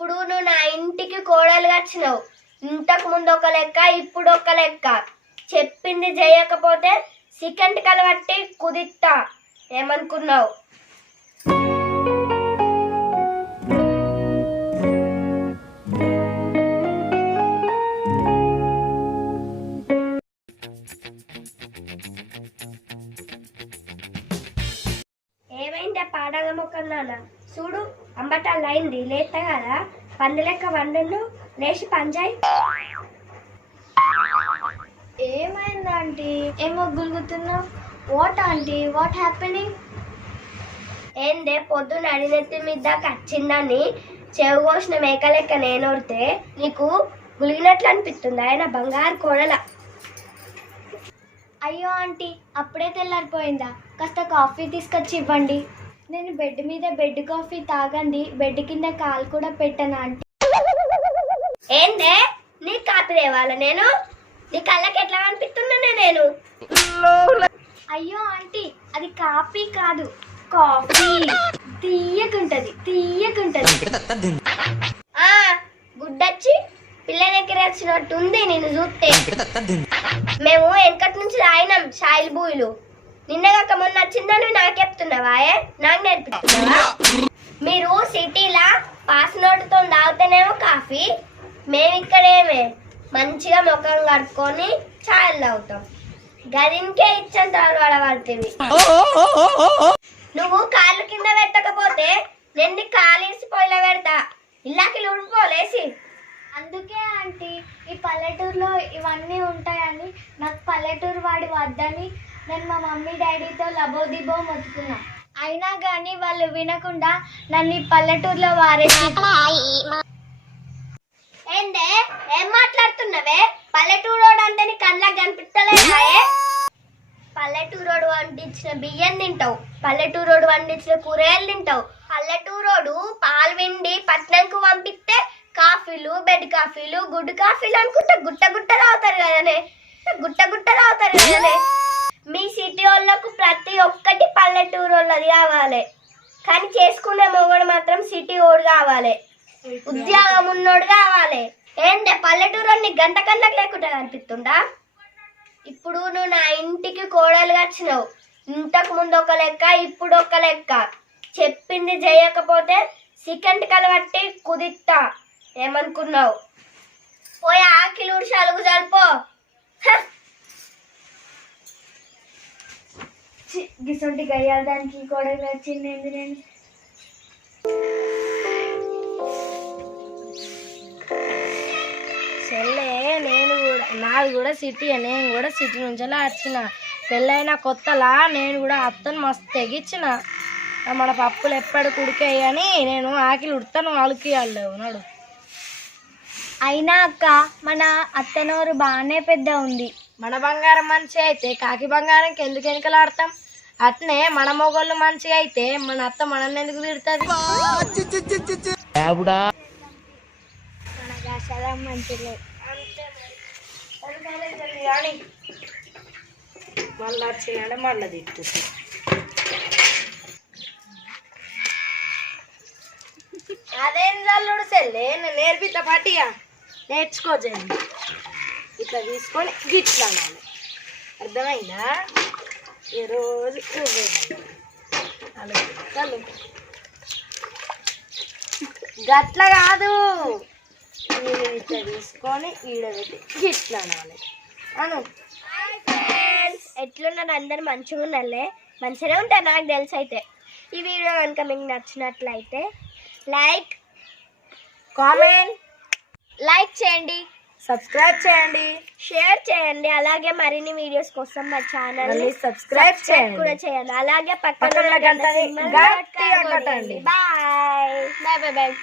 ఇప్పుడు నువ్వు నా ఇంటికి కోడలుగా వచ్చినావు ఇంతకు ముందు ఒక లెక్క ఇప్పుడు ఒక లెక్క. చెప్పింది చేయకపోతే సెకండ్ కలబట్టి కుదిత్తా. ఏమనుకున్నావు? ఏమైందే పాడగా మొక్కన్నానా చూడు అంబటాలు అయింది లేత కదా? పంది లెక్క వండును లేచి పంజాయి. ఏమైంది ఆంటీ? ఏమో గులుగుతున్నావు. What aunty? వాట్ హ్యాపెనింగ్ ఏందే పొద్దున అడినెత్తి మీద వచ్చిందని చెవు కోసిన మేక లెక్క నేనొడితే నీకు గులిగినట్లు అనిపిస్తుంది ఆయన బంగారు కోడల. అయ్యో ఆంటీ అప్పుడే తెల్లారిపోయిందా? కాస్త కాఫీ తీసుకొచ్చి ఇవ్వండి. నేను బెడ్ మీద బెడ్ కాఫీ తాగండి. బెడ్ కింద కాలు కూడా పెట్టను ఆంటీ. ఏందే? నీ కాపీ తేవాల నేను? నీ కళ్ళకి ఎట్లా కనిపిస్తున్నానే నేను? అయ్యో ఆంటీ అది కాఫీ కాదు. కాఫీ. తీయకుంటది తీయకుంటది. ఆ గుడ్డొచ్చి పిల్ల దగ్గర వచ్చినట్టు ఉంది నేను చూస్తే మేము వెనకటి నుంచి రాయినాం షాయిల్ బూయిలు. నిన్నగాక మొన్న వచ్చిందని నాకు చెప్తున్నావా ఏ? నాకు నేర్పిస్తున్నావా? మీరు సిటీలా పాస్ నోటుతో తాగితేనేమో కాఫీ మేము ఇక్కడేమే. మంచిగా ముఖం కడుక్కొని ఛాయలు తాగుతాం. గదినికే ఇచ్చంత పడబడుతుంది నువ్వు కాళ్ళు కింద పెట్టకపోతే నేను కాలేసి పొయ్యిలో పెడతా. ఇల్లాకి ఉడిపోలేసి అందుకే ఆంటీ ఈ పల్లెటూరులో ఇవన్నీ ఉంటాయి. కానీ నాకు పల్లెటూరు వాడి వద్దని నేను మా మమ్మీ డాడీతో లబోదిబో మొత్తుకున్నా. అయినా కానీ వాళ్ళు వినకుండా నన్ను ఈ పల్లెటూరులో వారేసి ఏందే? ఏం మాట్లాడుతున్నావే? పల్లెటూరోడు అంటే నీ కళ్ళకి కనిపిస్తలేదాయే పల్లెటూరోడు వండించిన బియ్యం తింటావు. పల్లెటూరోడు వండించిన కూరగాయలు తింటావు. పల్లెటూరోడు పాలు విండి పట్నంకు పంపిస్తే కాఫీలు బెడ్ కాఫీలు గుడ్డు కాఫీలు అనుకుంటే గుట్ట గుట్ట తాగుతారు కదనే. గుట్ట గుట్ట తాగుతారు కదనే మీ సిటీ వాళ్ళకు ప్రతి ఒక్కటి పల్లెటూరు వాళ్ళది కావాలి. కానీ చేసుకునే మొగడు మాత్రం సిటీ ఓడు కావాలి. ఉద్యోగం ఉన్నోడు కావాలి. ఏంటి పల్లెటూరు నీ గంట కళ్ళకి లేకుండా కనిపిస్తుందా ఇప్పుడు నువ్వు నా ఇంటికి కోడలుగా వచ్చినావు ఇంతకు ముందు ఒక లెక్క ఇప్పుడు ఒక లెక్క. చెప్పింది చేయకపోతే సెకండ్ కలబట్టి కుదిత్తా ఏమనుకున్నావు? పోయి ఆకిలు చలుగు అలుగు గిసొంటి గయ్యాల దానికి కూడా వచ్చింది ఏంది నేను? చెల్లే నేను కూడా నాది కూడా సిటీ నేను కూడా సిటీ నుంచి వచ్చిన. పెళ్ళైన కొత్తలా నేను కూడా అత్తను మస్తు తెగిచ్చిన. మన పప్పులు ఎప్పటి కుడికాయి అని నేను ఆకిలి ఉడతాను అలుకియాలి నాడు. అయినా అక్క మన అత్తనోరు బాగానే పెద్ద ఉంది. మన బంగారం మంచి అయితే కాకి బంగారంకి ఎందుకు వెనుకలాడతాం అట్నే మన మొగోళ్ళు మంచిగా అయితే మన అత్త మనల్ని ఎందుకు తిడుతుంది? మన అసలు మంచిలే మళ్ళీ చేయాలి మళ్ళీ తిట్టుతుంది. అదేం చల్లుడు సెల్లే? నేను నేర్పిస్తా పట్టిగా. నేర్చుకో జల్లి. ఇట్లా తీసుకొని గిట్లా అర్థమైందా? ఈ రోజు అలా గట్ల కాదు. ఇది ఇట్లా తీసుకొని ఈడబెట్టి ఇట్లా అనాలి అను. ఎట్లున్నారు? అందరు మంచిగా ఉన్నారులే? మంచిగానే ఉంటారు నాకు తెలిసి అయితే. ఈ వీడియో కనుక మీకు నచ్చినట్లయితే లైక్ కామెంట్ లైక్ చేయండి. సబ్స్క్రైబ్ చేయండి. షేర్ చేయండి. అలాగే మరిన్ని వీడియోస్ కోసం మా ఛానల్ సబ్స్క్రైబ్ చేయండి. కూడా చేయండి. అలాగే పక్కన గంటని గట్టిగా కొట్టండి. Bye bye bye bye